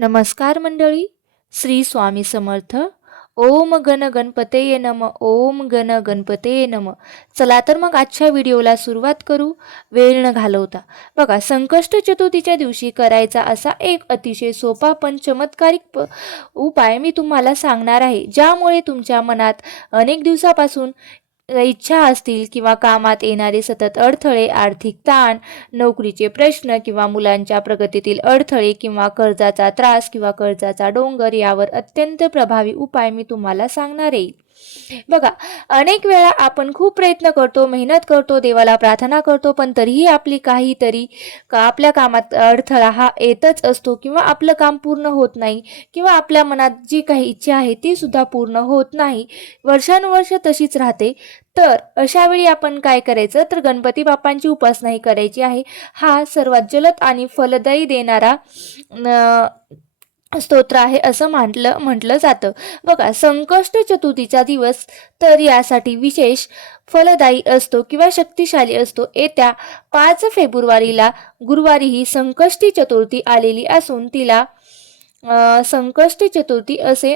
नमस्कार मंडळी श्री स्वामी समर्थ. ओम गण गणपतेय नम ओम गण गणपतेय नम. चला तर मग आजच्या व्हिडिओला सुरुवात करू. वेळ न घालवता. बघा संकष्ट चतुर्थीच्या दिवशी करायचा असा एक अतिशय सोपा पण चमत्कारिक प उपाय मी तुम्हाला सांगणार आहे. ज्यामुळे तुमच्या मनात अनेक दिवसापासून इच्छा असतील किंवा कामात येणारे सतत अडथळे आर्थिक ताण नोकरीचे प्रश्न किंवा मुलांच्या प्रगतीतील अडथळे किंवा कर्जाचा त्रास किंवा कर्जाचा डोंगर यावर अत्यंत प्रभावी उपाय मी तुम्हाला सांगणार आहे. बघा अनेक वेळा आपण खूप प्रयत्न करतो मेहनत करतो देवाला प्रार्थना करतो पण तरीही आपली काहीतरी का आपल्या कामात अडथळा हा येतच असतो किंवा आपलं काम पूर्ण होत नाही किंवा आपल्या मनात जी काही इच्छा आहे ती सुद्धा पूर्ण होत नाही. वर्षानुवर्ष तशीच राहते. तर अशावेळी आपण काय करायचं? तर गणपती बाप्पांची उपासनाही करायची आहे. हा सर्वात जलद आणि फलदायी देणारा स्तोत्र आहे असं म्हटलं म्हटलं जातं. बघा संकष्ट चतुर्थीचा दिवस तर यासाठी विशेष फलदायी असतो किंवा शक्तिशाली असतो. येत्या पाच फेब्रुवारीला गुरुवारी ही संकष्टी चतुर्थी आलेली असून तिला संकष्ट चतुर्थी असे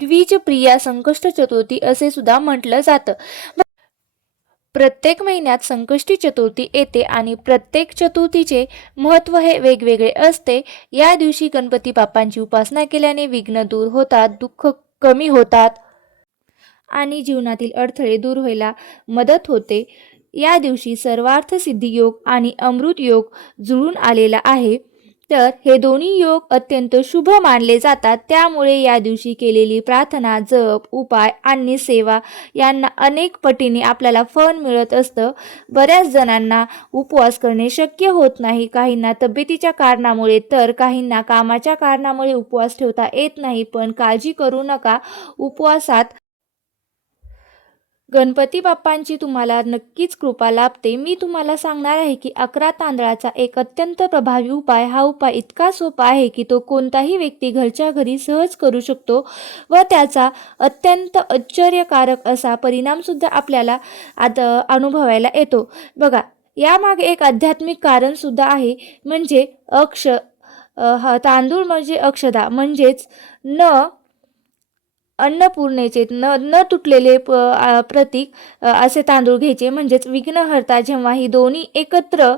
द्विजप्रिया संकष्ट चतुर्थी असे सुद्धा म्हटलं जातं. प्रत्येक महिन्यात संकष्टी चतुर्थी येते आणि प्रत्येक चतुर्थीचे महत्त्व हे वेगवेगळे असते. या दिवशी गणपती बाप्पांची उपासना केल्याने विघ्न दूर होतात दुःख कमी होतात आणि जीवनातील अडथळे दूर व्हायला मदत होते. या दिवशी सर्वार्थ सिद्धी योग आणि अमृत योग जुळून आलेला आहे. तर हे दोन्ही योग अत्यंत शुभ मानले जातात. त्यामुळे या दिवशी केलेली प्रार्थना जप उपाय आणि सेवा यांना अनेक पटीने आपल्याला फळ मिळत असतं. बऱ्याच जणांना उपवास करणे शक्य होत नाही. काहींना तब्येतीच्या कारणामुळे तर काहींना कामाच्या कारणामुळे उपवास ठेवता येत नाही. पण काळजी करू नका. उपवासात गणपती बाप्पांची तुम्हाला नक्कीच कृपा लाभते. मी तुम्हाला सांगणार आहे की अकरा तांदळाचा एक अत्यंत प्रभावी उपाय हा उपाय इतका सोपा आहे की तो कोणताही व्यक्ती घरच्या घरी सहज करू शकतो व त्याचा अत्यंत आश्चर्यकारक असा परिणामसुद्धा आपल्याला आत अनुभवायला येतो. बघा यामागे एक आध्यात्मिक कारणसुद्धा आहे म्हणजे अक्ष हा तांदूळ म्हणजे अक्षदा म्हणजेच न अन्नपूर्णेचे न न तुटलेले प प्रतीक असे तांदूळ घ्यायचे. म्हणजेच विघ्नहर्ता जेव्हा ही दोन्ही एकत्र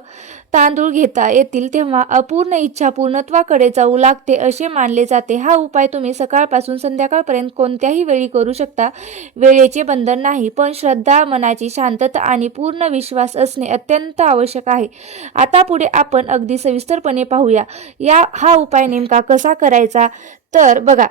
तांदूळ घेता येतील तेव्हा अपूर्ण इच्छा पूर्णत्वाकडे जाऊ लागते असे मानले जाते. हा उपाय तुम्ही सकाळपासून संध्याकाळपर्यंत कोणत्याही वेळी करू शकता. वेळेचे बंधन नाही पण श्रद्धा मनाची शांतता आणि पूर्ण विश्वास असणे अत्यंत आवश्यक आहे. आता पुढे आपण अगदी सविस्तरपणे पाहूया. या हा उपाय नेमका कसा करायचा? तर बघा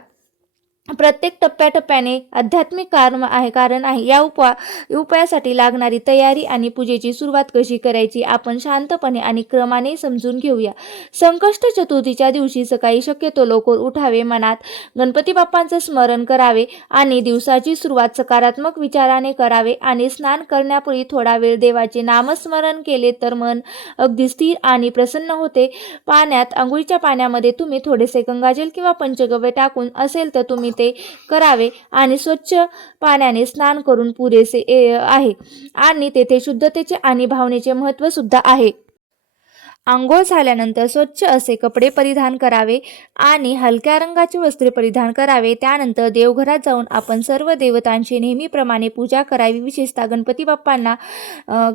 प्रत्येक टप्प्याटप्प्याने आध्यात्मिक कारण आहे कारण आहे. या उपा उपायासाठी लागणारी तयारी आणि पूजेची सुरुवात कशी करायची आपण शांतपणे आणि क्रमाने समजून घेऊया. संकष्ट चतुर्थीच्या दिवशी सकाळी शक्यतो लवकर उठावे मनात गणपती बाप्पांचं स्मरण करावे आणि दिवसाची सुरुवात सकारात्मक विचाराने करावे आणि स्नान करण्यापूर्वी थोडा वेळ देवाचे नामस्मरण केले तर मन अगदी स्थिर आणि प्रसन्न होते. पाण्यात आंघोळीच्या पाण्यामध्ये तुम्ही थोडेसे गंगाजल किंवा पंचगव्य टाकून असेल तर तुम्ही ते करावे आणि स्वच्छ पाण्याने स्नान करून पुरेसे आहे. आणि तेथे शुद्धतेचे आणि भावनेचे महत्त्व सुद्धा आहे. आंघोळ झाल्यानंतर स्वच्छ असे कपडे परिधान करावे आणि हलक्या रंगाचे वस्त्रे परिधान करावे. त्यानंतर देवघरात जाऊन आपण सर्व देवतांची नेहमीप्रमाणे पूजा करावी. विशेषतः गणपती बाप्पांना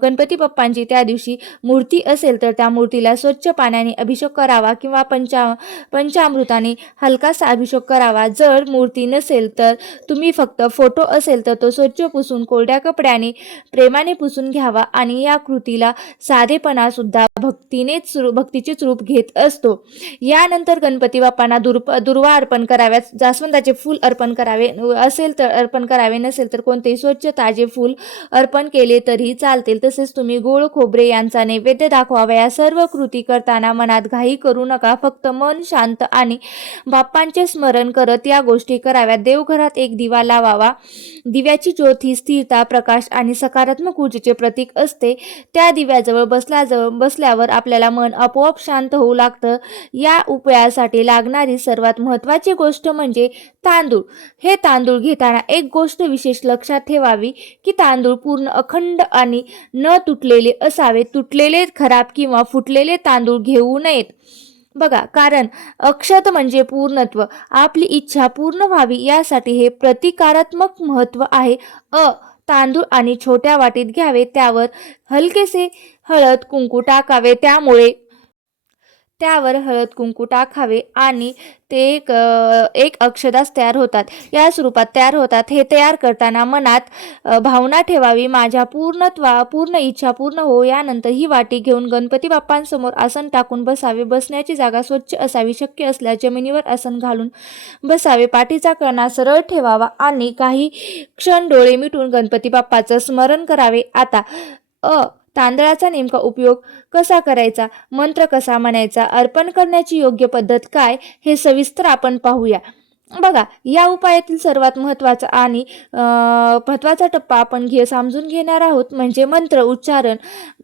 गणपती बाप्पांची त्या दिवशी मूर्ती असेल तर त्या मूर्तीला स्वच्छ पाण्याने अभिषेक करावा किंवा पंचा पंचामृताने हलकासा अभिषेक करावा. जर मूर्ती नसेल तर तुम्ही फक्त फोटो असेल तर तो स्वच्छ पुसून कोरड्या कपड्याने प्रेमाने पुसून घ्यावा आणि या कृतीला साधेपणासुद्धा भक्तीने हेच भक्तीचेच रूप घेत असतो. यानंतर गणपती बाप्पांना दुर्प दुर्वा अर्पण कराव्यात. जास्वंदाचे फूल अर्पण करावे असेल तर अर्पण करावे नसेल तर कोणतेही स्वच्छ ताजे फूल अर्पण केले तरी चालतील. तसेच तुम्ही गोळ खोबरे यांचा नैवेद्य दाखवावा. या सर्व कृती करताना मनात घाई करू नका. फक्त मन शांत आणि बाप्पांचे स्मरण करत या गोष्टी कराव्यात. देवघरात एक दिवा लावावा. दिव्याची ज्योत ही स्थिरता प्रकाश आणि सकारात्मक ऊर्जेचे प्रतीक असते. त्या दिव्याजवळ बसल्याजवळ बसल्यावर आपल्याला मन आपोआप शांत होऊ लागतं. या उपायासाठी लागणारी सर्वात महत्त्वाची गोष्ट म्हणजे तांदूळ. हे तांदूळ घेताना एक गोष्ट विशेष लक्षात ठेवावी की तांदूळ पूर्ण अखंड आणि न तुटलेले असावे. तुटलेले खराब किंवा फुटलेले तांदूळ घेऊ नयेत. बघा कारण अक्षत म्हणजे पूर्णत्व. आपली इच्छा पूर्ण व्हावी यासाठी हे प्रतिकारात्मक महत्त्व आहे. अ तांदूळ आणि छोट्या वाटीत घ्यावे. त्यावर हलकेसे हळद कुंकू टाकावे त्यामुळे. त्यावर हळद कुंकू टाकावे आणि ते एक एक अक्षदास तयार होतात. या स्वरूपात तयार होतात हे तयार करताना मनात भावना ठेवावी माझ्या पूर्णत्वा पूर्ण इच्छा पूर्ण हो यानंतर ही वाटी घेऊन गणपती बाप्पांसमोर आसन टाकून बसावे. बसण्याची जागा स्वच्छ असावी शक्य असल्यास जमिनीवर आसन घालून बसावे. पाठीचा कणा सरळ ठेवावा आणि काही क्षण डोळे मिटून गणपती बाप्पाचं स्मरण करावे. आता अ तांदळाचा नेमका उपयोग कसा करायचा? मंत्र कसा म्हणायचा? अर्पण करण्याची योग्य पद्धत काय? हे सविस्तर आपण पाहूया. बघा या उपायातील सर्वात महत्त्वाचा आणि महत्त्वाचा टप्पा आपण घे समजून घेणार आहोत म्हणजे मंत्र उच्चारण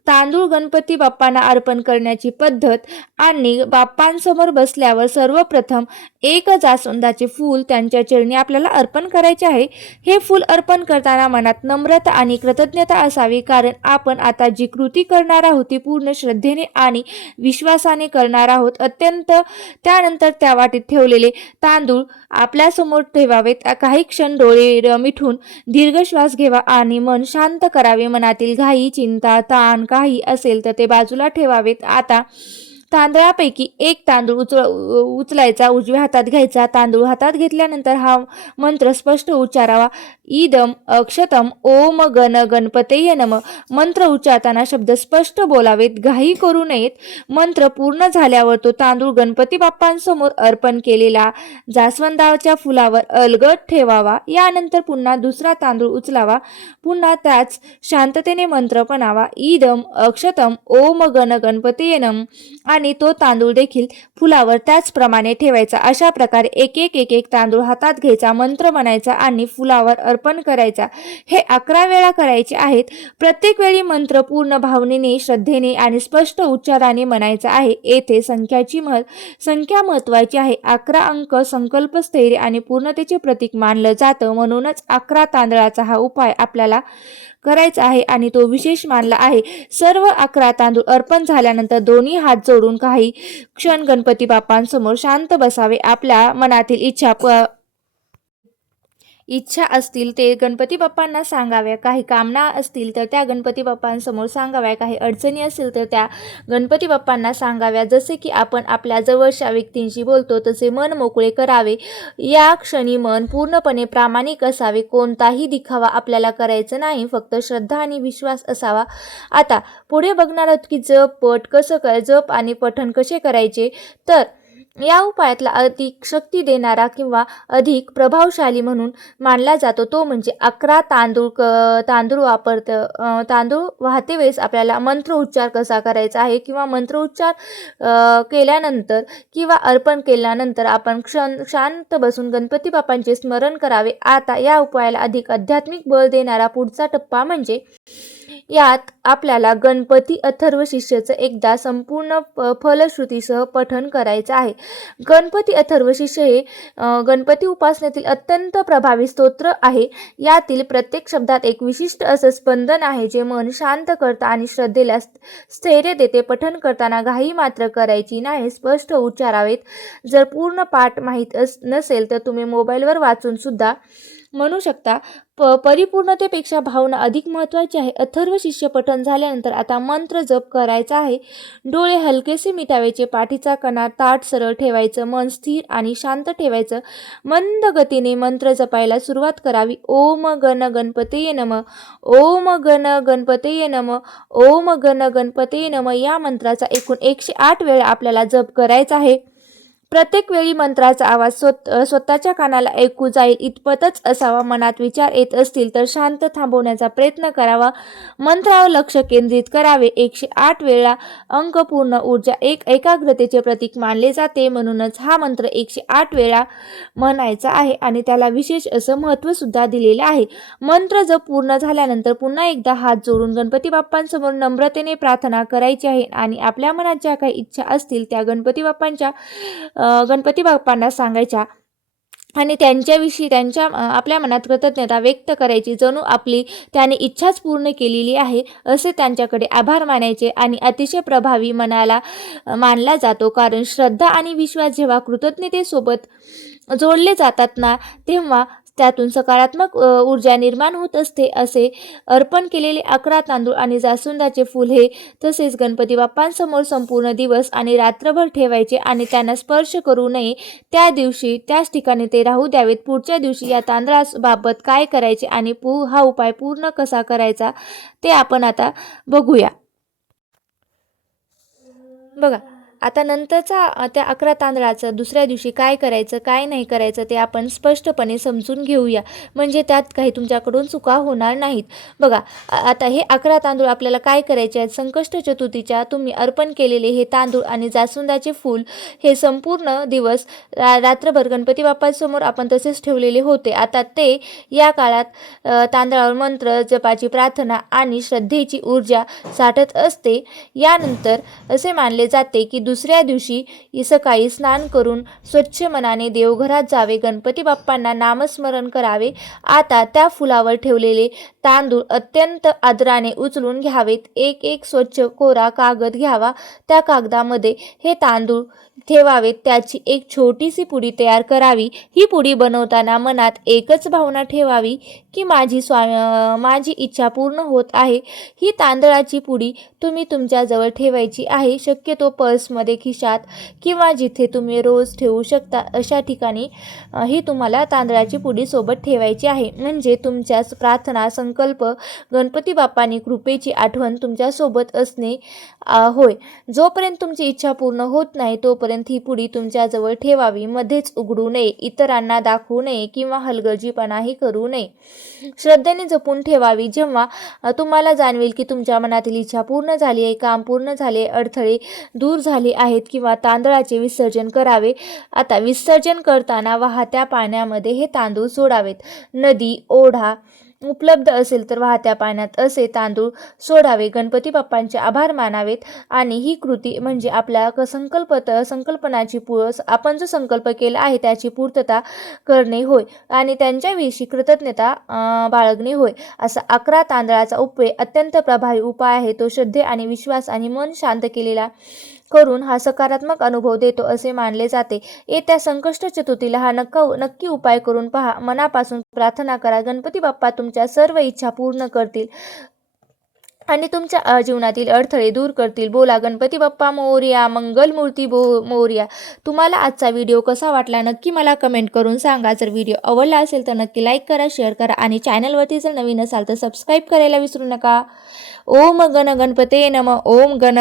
तांदूळ गणपती बाप्पांना अर्पण करण्याची पद्धत आणि बाप्पांसमोर बसल्यावर सर्वप्रथम एक जास्वंदाचे फूल त्यांच्या चरणी आपल्याला अर्पण करायचे आहे. हे फूल अर्पण करताना मनात नम्रता आणि कृतज्ञता असावी कारण आपण आता जी कृती करणार आहोत ती पूर्ण श्रद्धेने आणि विश्वासाने करणार आहोत. अत्यंत त्यानंतर त्या वाटीत ठेवलेले तांदूळ आपल्यासमोर ठेवावेत. काही क्षण डोळे मिठून दीर्घ श्वास घ्यावा आणि मन शांत करावे. मनातील घाई चिंता ताण काही असेल तर ते बाजूला ठेवावेत. आता तांदळापैकी एक तांदूळ उचल उचलायचा उजव्या हातात घ्यायचा. तांदूळ हातात घेतल्यानंतर हा मंत्र स्पष्ट उच्चारावा. इदम अक्षतम ओम गण गणपतेय नम. मंत्र उच्चारताना शब्द स्पष्ट बोलावेत. घाई करू नयेत. मंत्र पूर्ण झाल्यावर तो तांदूळ गणपती बाप्पांसमोर अर्पण केलेला जास्वंदाच्या फुलावर अलगट ठेवावा. यानंतर पुन्हा दुसरा तांदूळ उचलावा. पुन्हा त्याच शांततेने मंत्र म्हणावा इदम अक्षतम ओम गण गणपतेय नम. आणि आणि तो तांदूळ देखील फुलावर त्याचप्रमाणे ठेवायचा. अशा प्रकारे एक एक एक एक तांदूळ हातात घ्यायचा मंत्र म्हणायचा आणि फुलावर अर्पण करायचा. हे अकरा वेळा करायचे आहेत. प्रत्येक वेळी मंत्र पूर्ण भावनेने श्रद्धेने आणि स्पष्ट उच्चाराने म्हणायचा आहे. येथे संख्याची मह संख्या महत्वाची आहे. अकरा अंक संकल्प स्थैर्य आणि पूर्णतेचे प्रतीक मानलं जातं. म्हणूनच अकरा तांदळाचा हा उपाय आपल्याला करायचा आहे आणि तो विशेष मानला आहे. सर्व अकरा तांदूळ अर्पण झाल्यानंतर दोन्ही हात जोडून काही क्षण गणपती बाप्पांसमोर शांत बसावे. आपल्या मनातील इच्छा प इच्छा असतील ते गणपती बाप्पांना सांगाव्या. काही कामना असतील तर त्या गणपती बाप्पांसमोर सांगाव्या. काही अडचणी असतील तर त्या गणपती बाप्पांना सांगाव्या. जसे की आपण आपल्या जवळच्या व्यक्तींशी बोलतो तसे मन मोकळे करावे. या क्षणी मन पूर्णपणे प्रामाणिक असावे. कोणताही दिखावा आपल्याला करायचा नाही. फक्त श्रद्धा आणि विश्वास असावा. आता पुढे बघणार आहोत की जप पट कसं कर जप आणि पठण कसे करायचे? तर या उपायातला अधिक शक्ती देणारा किंवा अधिक प्रभावशाली म्हणून मानला जातो. तो म्हणजे अकरा तांदूळ क तांदूळ वापरतं तांदूळ वाहते वेळेस आपल्याला मंत्र उच्चार कसा करायचा आहे किंवा मंत्र उच्चार केल्यानंतर किंवा अर्पण केल्यानंतर आपण क्षण शांत बसून गणपती बाप्पांचे स्मरण करावे. आता या उपायाला अधिक आध्यात्मिक बळ देणारा पुढचा टप्पा म्हणजे यात आपल्याला गणपती अथर्व शिष्यचं एकदा संपूर्ण प- फलश्रुतीसह पठण करायचं आहे. गणपती अथर्व शिष्य हे गणपती उपासनेतील अत्यंत प्रभावी स्तोत्र आहे. यातील प्रत्येक शब्दात एक विशिष्ट असं स्पंदन आहे जे मन शांत करतं आणि श्रद्धेला स्थैर्य देते. पठण करताना घाई मात्र करायची नाही स्पष्ट उच्चारावेत. जर पूर्ण पाठ माहीत अस नसेल तर तुम्ही मोबाईलवर वाचून सुद्धा म्हणू शकता. प परिपूर्णतेपेक्षा भावना अधिक महत्त्वाची आहे. अथर्व शिष्य पठण झाल्यानंतर आता मंत्र जप करायचा आहे. डोळे हलकेसे मिटावायचे पाठीचा कणा ताट सरळ ठेवायचं मन स्थिर आणि शांत ठेवायचं. मंद गतीने मंत्र जपायला सुरुवात करावी. ओम गण गणपतये नम. ओम गण गणपतये नम. ओम गण गणपतये नम. या मंत्राचा एकूण एकशे आठ वेळा आपल्याला जप करायचा आहे. प्रत्येक वेळी मंत्राचा आवाज स्वत स्वतःच्या कानाला ऐकू जाईल इतपतच असावा मनात विचार येत असतील तर शांत थांबवण्याचा प्रयत्न करावा. मंत्रावर लक्ष केंद्रित करावे. एकशे आठ वेळा अंक पूर्ण ऊर्जा एक एकाग्रतेचे प्रतीक मानले जाते. म्हणूनच हा मंत्र एकशे आठ वेळा म्हणायचा आहे आणि त्याला विशेष असं महत्त्वसुद्धा दिलेलं आहे. मंत्र जप पूर्ण झाल्यानंतर पुन्हा एकदा हात जोडून गणपती बाप्पांसमोर नम्रतेने प्रार्थना करायची आहे आणि आपल्या मनात ज्या काही इच्छा असतील त्या गणपती बाप्पांच्या गणपती बाप्पांना सांगायच्या. आणि त्यांच्याविषयी त्यांच्या आपल्या मनात कृतज्ञता व्यक्त करायची जणू आपली त्याने इच्छाच पूर्ण केलेली आहे असे त्यांच्याकडे आभार मानायचे आणि अतिशय प्रभावी मनाला मानला जातो. कारण श्रद्धा आणि विश्वास जेव्हा कृतज्ञतेसोबत जोडले जातात ना तेव्हा त्यातून सकारात्मक ऊर्जा निर्माण होत असते असे अर्पण केलेले अकरा तांदूळ आणि जास्वंदाचे फूल हे तसेच गणपती बाप्पांसमोर संपूर्ण दिवस आणि रात्रभर ठेवायचे आणि त्यांना स्पर्श करू नये. त्या दिवशी त्याच ठिकाणी ते राहू द्यावेत. पुढच्या दिवशी या तांदळाबाबत काय करायचे आणि पू हा उपाय पूर्ण कसा करायचा ते आपण आता बघूया. बघा आता नंतरचा त्या अकरा तांदळाचं दुसऱ्या दिवशी काय करायचं काय नाही करायचं ते आपण स्पष्टपणे समजून घेऊया. म्हणजे त्यात काही तुमच्याकडून चुका होणार नाहीत. बघा आता हे अकरा तांदूळ आपल्याला काय करायचे आहेत? संकष्ट चतुर्थीच्या तुम्ही अर्पण केलेले हे तांदूळ आणि जास्वंदाचे फूल हे संपूर्ण दिवस रा रात्रभर गणपती बाप्पासमोर आपण तसेच ठेवलेले होते. आता ते या काळात तांदळावर मंत्र जपाची प्रार्थना आणि श्रद्धेची ऊर्जा साठत असते. यानंतर असे मानले जाते की दुसऱ्या दिवशी सकाळी स्नान करून स्वच्छ मनाने देवघरात जावे गणपती बाप्पांना नामस्मरण करावे. आता त्या फुलावर ठेवलेले तांदूळ अत्यंत आदराने उचलून घ्यावेत. एक एक स्वच्छ कोरा कागद घ्यावा. त्या कागदामध्ये हे तांदूळ ठेवावेत त्याची एक छोटीशी पुडी तयार करावी. ही पुडी बनवताना मनात एकच भावना ठेवावी की माझी स्वा माझी इच्छा पूर्ण होत आहे. ही तांदळाची पुडी तुम्ही तुमच्याजवळ ठेवायची आहे. शक्यतो पर्समध्ये खिशात किंवा जिथे तुम्ही रोज ठेवू शकता अशा ठिकाणी ही तुम्हाला तांदळाची पुडी सोबत ठेवायची आहे. म्हणजे तुमच्याच प्रार्थना संकल्प गणपती बाप्पांनी कृपेची आठवण तुमच्यासोबत असणे होय. जोपर्यंत तुमची इच्छा पूर्ण होत नाही तोपर्यंत ही पुडी तुमच्याजवळ ठेवावी मध्येच उघडू नये इतरांना दाखवू नये किंवा हलगर्जीपणाही करू नये. श्रद्धेने जपून ठेवावी. जेव्हा तुम्हाला जाणवेल की तुमच्या मनातील इच्छा पूर्ण झाली आहे काम पूर्ण झाले अडथळे दूर झाले आहेत किंवा तांदळाचे विसर्जन करावे आता विसर्जन करताना वाहत्या पाण्यामध्ये हे तांदूळ सोडावेत. नदी ओढा उपलब्ध असेल तर वाहत्या पाण्यात असे तांदूळ सोडावे. गणपती बाप्पांचे आभार मानावेत आणि ही कृती म्हणजे आपल्या क- संकल्प संकल्पनाची पूर आपण जो संकल्प केला आहे त्याची पूर्तता करणे होय आणि त्यांच्याविषयी कृतज्ञता बाळगणे होय. असा अकरा तांदळाचा उपयोग अत्यंत प्रभावी उपाय आहे. तो श्रद्धे आणि विश्वास आणि मन शांत केलेला करून हा सकारात्मक अनुभव देतो असे मानले जाते. येत्या संकष्ट चतुर्थीला हा नक्का नक्की उपाय करून पहा. मनापासून प्रार्थना करा. गणपती बाप्पा तुमच्या सर्व इच्छा पूर्ण करतील. आणि तुमच्या जीवनातील अडथळे दूर करतील. बोला गणपती बाप्पा मोर्या मंगलमूर्ती बो मोर्या. तुम्हाला आजचा व्हिडिओ कसा वाटला? नक्की मला कमेंट करून सांगा. जर व्हिडिओ आवडला असेल तर नक्की लाईक करा शेअर करा आणि चॅनलवरती जर नवीन असाल तर सबस्क्राईब करायला विसरू नका. ओम गण गणपते नम. ओम गण